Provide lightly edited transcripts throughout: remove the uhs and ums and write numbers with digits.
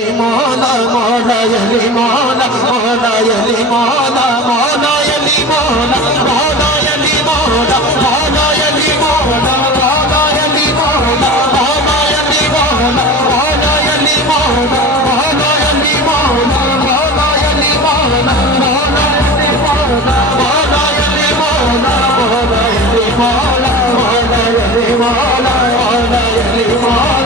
مولا مولا يلي مولا مولا يلي مولا مولا يلي مولا مولا يلي مولا مولا يلي مولا مولا يلي مولا مولا يلي مولا مولا يلي مولا مولا يلي مولا مولا يلي مولا مولا يلي مولا مولا يلي مولا مولا يلي مولا مولا يلي مولا مولا يلي مولا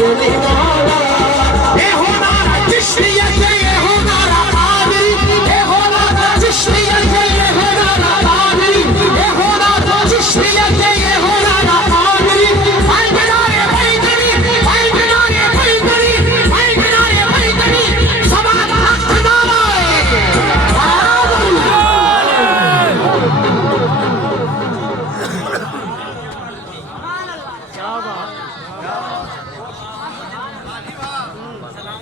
Really?